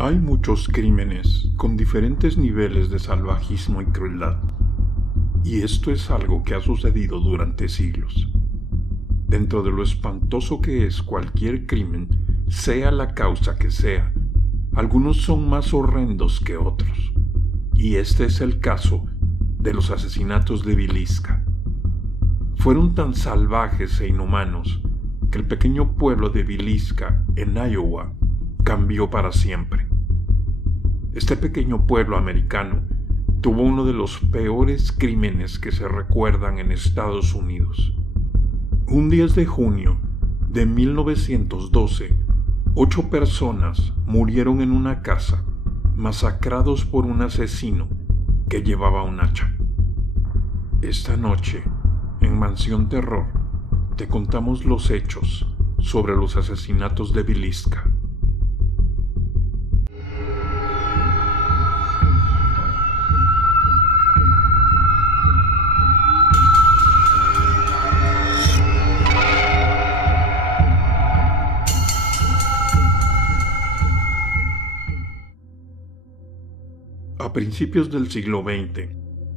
Hay muchos crímenes con diferentes niveles de salvajismo y crueldad, y esto es algo que ha sucedido durante siglos. Dentro de lo espantoso que es cualquier crimen, sea la causa que sea, algunos son más horrendos que otros, y este es el caso de los asesinatos de Villisca. Fueron tan salvajes e inhumanos que el pequeño pueblo de Villisca, en Iowa, cambió para siempre. Este pequeño pueblo americano tuvo uno de los peores crímenes que se recuerdan en Estados Unidos. Un 10 de junio de 1912, 8 personas murieron en una casa, masacrados por un asesino que llevaba un hacha. Esta noche, en Mansión Terror, te contamos los hechos sobre los asesinatos de Villisca. A principios del siglo XX,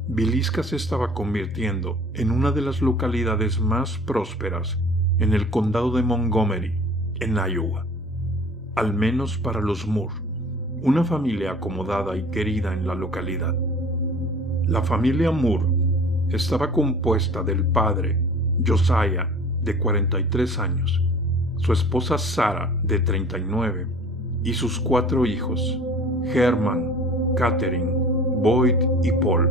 Villisca se estaba convirtiendo en una de las localidades más prósperas en el condado de Montgomery, en Iowa, al menos para los Moore, una familia acomodada y querida en la localidad. La familia Moore estaba compuesta del padre, Josiah, de 43 años, su esposa Sarah, de 39, y sus 4 hijos, Herman, Catherine, Boyd y Paul,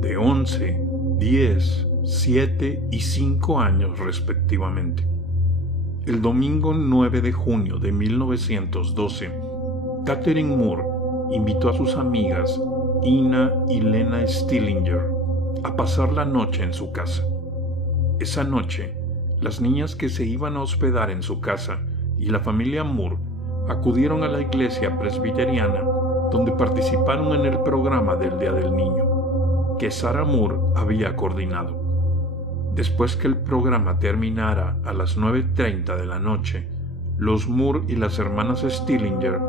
de 11, 10, 7 y 5 años respectivamente. El domingo 9 de junio de 1912, Catherine Moore invitó a sus amigas Ina y Lena Stillinger a pasar la noche en su casa. Esa noche, las niñas que se iban a hospedar en su casa y la familia Moore acudieron a la iglesia presbiteriana donde participaron en el programa del Día del Niño, que Sarah Moore había coordinado. Después que el programa terminara a las 9:30 de la noche, los Moore y las hermanas Stillinger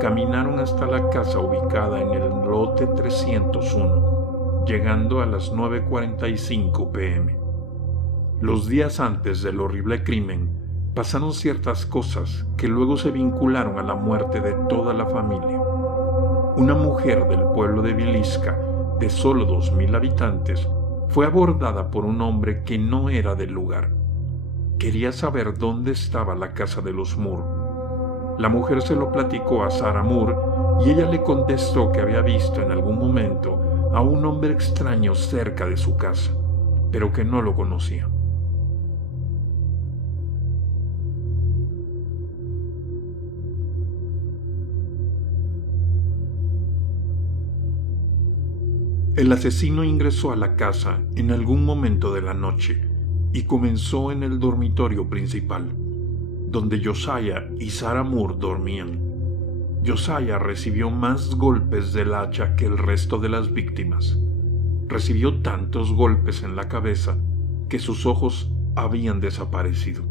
caminaron hasta la casa ubicada en el lote 301, llegando a las 9:45 p.m. Los días antes del horrible crimen, pasaron ciertas cosas que luego se vincularon a la muerte de toda la familia. Una mujer del pueblo de Villisca, de solo 2,000 habitantes, fue abordada por un hombre que no era del lugar. Quería saber dónde estaba la casa de los Moore. La mujer se lo platicó a Sarah Moore y ella le contestó que había visto en algún momento a un hombre extraño cerca de su casa, pero que no lo conocía. El asesino ingresó a la casa en algún momento de la noche y comenzó en el dormitorio principal, donde Josiah y Sarah Moore dormían. Josiah recibió más golpes del hacha que el resto de las víctimas. Recibió tantos golpes en la cabeza que sus ojos habían desaparecido.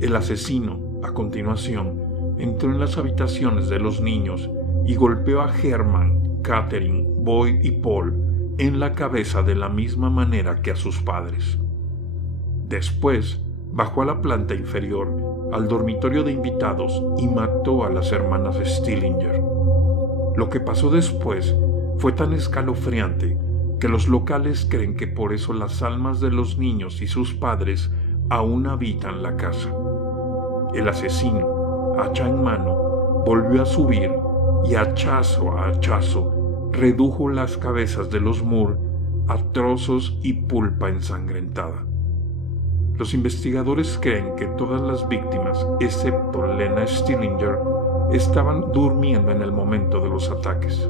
El asesino, a continuación, entró en las habitaciones de los niños y golpeó a Herman, Catherine, Boyd y Paul en la cabeza de la misma manera que a sus padres. Después, bajó a la planta inferior, al dormitorio de invitados, y mató a las hermanas Stillinger. Lo que pasó después fue tan escalofriante que los locales creen que por eso las almas de los niños y sus padres aún habitan la casa. El asesino, hacha en mano, volvió a subir y hachazo a hachazo redujo las cabezas de los Moore a trozos y pulpa ensangrentada. Los investigadores creen que todas las víctimas, excepto Lena Stillinger, estaban durmiendo en el momento de los ataques.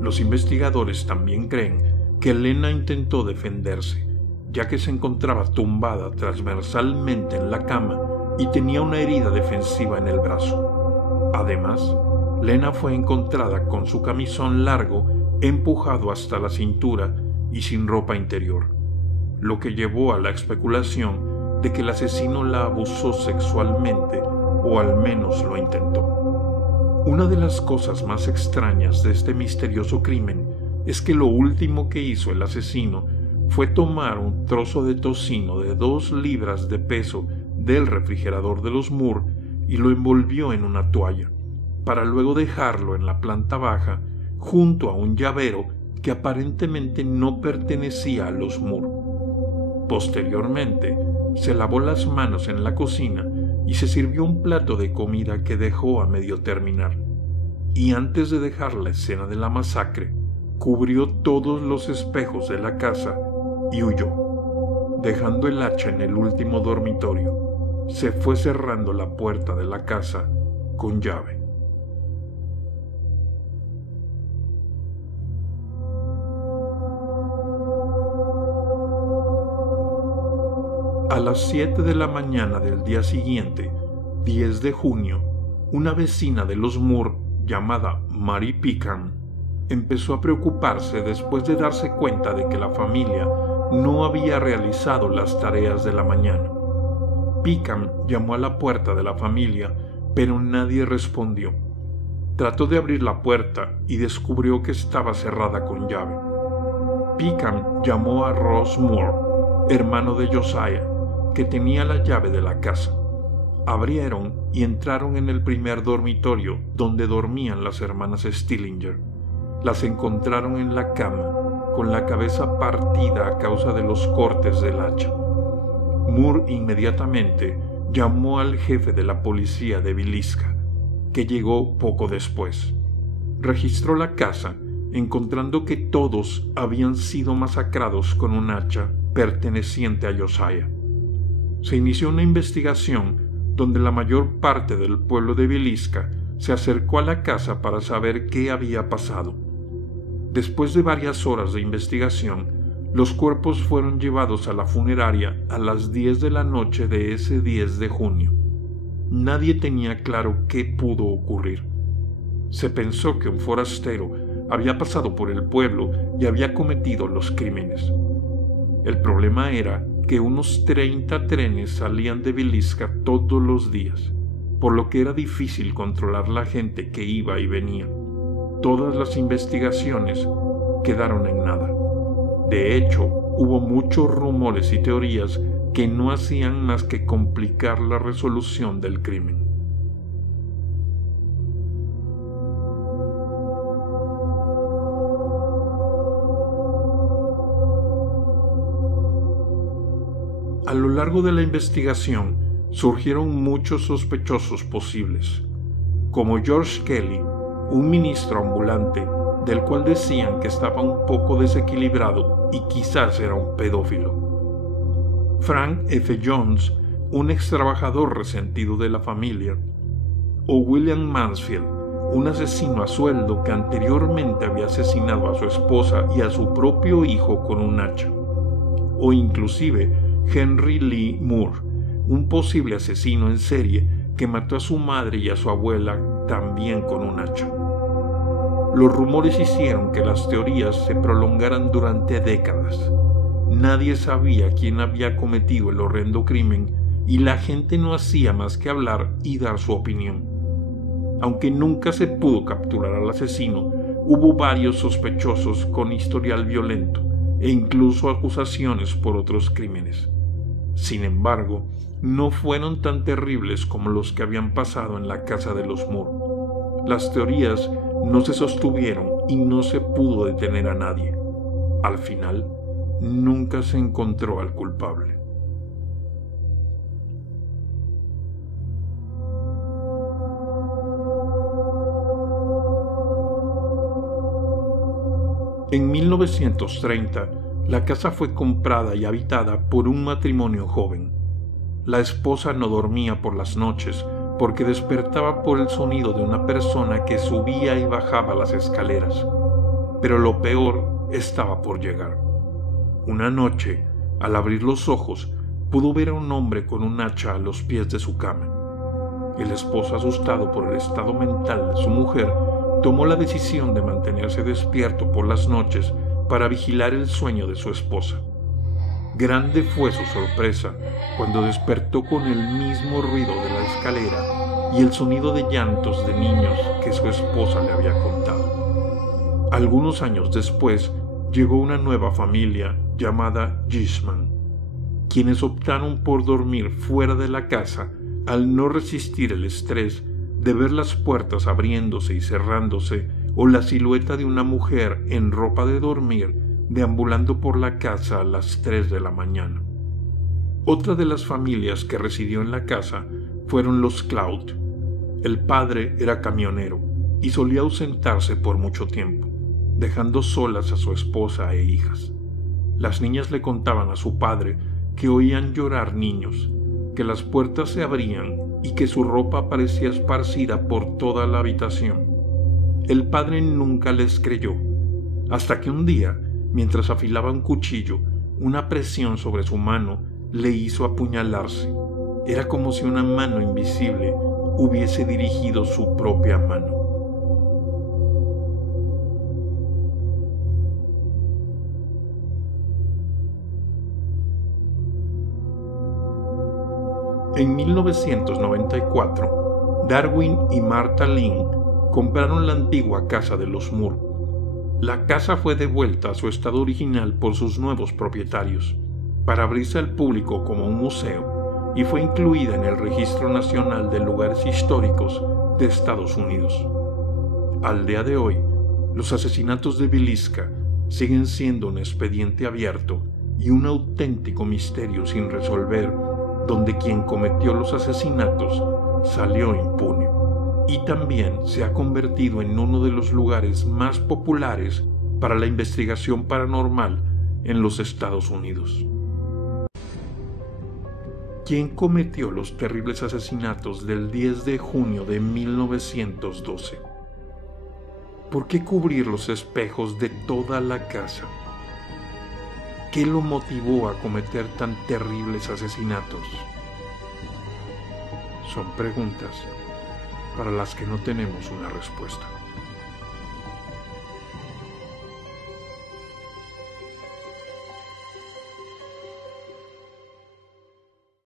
Los investigadores también creen que Lena intentó defenderse, ya que se encontraba tumbada transversalmente en la cama y tenía una herida defensiva en el brazo. Además, Lena fue encontrada con su camisón largo empujado hasta la cintura y sin ropa interior, lo que llevó a la especulación de que el asesino la abusó sexualmente o al menos lo intentó. Una de las cosas más extrañas de este misterioso crimen es que lo último que hizo el asesino fue tomar un trozo de tocino de 2 libras de peso del refrigerador de los Moore y lo envolvió en una toalla, para luego dejarlo en la planta baja junto a un llavero que aparentemente no pertenecía a los Moore. Posteriormente, se lavó las manos en la cocina y se sirvió un plato de comida que dejó a medio terminar. Y antes de dejar la escena de la masacre, cubrió todos los espejos de la casa y huyó, dejando el hacha en el último dormitorio. Se fue cerrando la puerta de la casa con llave. A las 7 de la mañana del día siguiente, 10 de junio, una vecina de los Moore, llamada Mary Peckham, empezó a preocuparse después de darse cuenta de que la familia no había realizado las tareas de la mañana. Peckham llamó a la puerta de la familia, pero nadie respondió. Trató de abrir la puerta y descubrió que estaba cerrada con llave. Peckham llamó a Ross Moore, hermano de Josiah, que tenía la llave de la casa. Abrieron y entraron en el primer dormitorio donde dormían las hermanas Stillinger. Las encontraron en la cama, con la cabeza partida a causa de los cortes del hacha. Moore inmediatamente llamó al jefe de la policía de Villisca, que llegó poco después. Registró la casa, encontrando que todos habían sido masacrados con un hacha perteneciente a Josiah. Se inició una investigación donde la mayor parte del pueblo de Villisca se acercó a la casa para saber qué había pasado. Después de varias horas de investigación, los cuerpos fueron llevados a la funeraria a las 10 de la noche de ese 10 de junio. Nadie tenía claro qué pudo ocurrir. Se pensó que un forastero había pasado por el pueblo y había cometido los crímenes. El problema era que unos 30 trenes salían de Villisca todos los días, por lo que era difícil controlar la gente que iba y venía. Todas las investigaciones quedaron en nada. De hecho, hubo muchos rumores y teorías que no hacían más que complicar la resolución del crimen. A lo largo de la investigación surgieron muchos sospechosos posibles, como George Kelly, un ministro ambulante del cual decían que estaba un poco desequilibrado y quizás era un pedófilo. Frank F. Jones, un ex trabajador resentido de la familia. O William Mansfield, un asesino a sueldo que anteriormente había asesinado a su esposa y a su propio hijo con un hacha. O inclusive Henry Lee Moore, un posible asesino en serie que mató a su madre y a su abuela también con un hacha. Los rumores hicieron que las teorías se prolongaran durante décadas. Nadie sabía quién había cometido el horrendo crimen y la gente no hacía más que hablar y dar su opinión. Aunque nunca se pudo capturar al asesino, hubo varios sospechosos con historial violento e incluso acusaciones por otros crímenes. Sin embargo, no fueron tan terribles como los que habían pasado en la casa de los Moore. Las teorías no se sostuvieron y no se pudo detener a nadie. Al final, nunca se encontró al culpable. En 1930, la casa fue comprada y habitada por un matrimonio joven. La esposa no dormía por las noches porque despertaba por el sonido de una persona que subía y bajaba las escaleras. Pero lo peor estaba por llegar. Una noche, al abrir los ojos, pudo ver a un hombre con un hacha a los pies de su cama. El esposo, asustado por el estado mental de su mujer, tomó la decisión de mantenerse despierto por las noches para vigilar el sueño de su esposa. Grande fue su sorpresa cuando despertó con el mismo ruido de la escalera y el sonido de llantos de niños que su esposa le había contado. Algunos años después, llegó una nueva familia llamada Gisman, quienes optaron por dormir fuera de la casa al no resistir el estrés de ver las puertas abriéndose y cerrándose o la silueta de una mujer en ropa de dormir deambulando por la casa a las 3 de la mañana. Otra de las familias que residió en la casa fueron los Cloud. El padre era camionero y solía ausentarse por mucho tiempo, dejando solas a su esposa e hijas. Las niñas le contaban a su padre que oían llorar niños, que las puertas se abrían y que su ropa parecía esparcida por toda la habitación. El padre nunca les creyó, hasta que un día, mientras afilaba un cuchillo, una presión sobre su mano le hizo apuñalarse. Era como si una mano invisible hubiese dirigido su propia mano. En 1994, Darwin y Martha Lynn compraron la antigua casa de los Moore. La casa fue devuelta a su estado original por sus nuevos propietarios, para abrirse al público como un museo, y fue incluida en el Registro Nacional de Lugares Históricos de Estados Unidos. Al día de hoy, los asesinatos de Villisca siguen siendo un expediente abierto y un auténtico misterio sin resolver, donde quien cometió los asesinatos salió impune, y también se ha convertido en uno de los lugares más populares para la investigación paranormal en los Estados Unidos. ¿Quién cometió los terribles asesinatos del 10 de junio de 1912? ¿Por qué cubrir los espejos de toda la casa? ¿Qué lo motivó a cometer tan terribles asesinatos? Son preguntas para las que no tenemos una respuesta.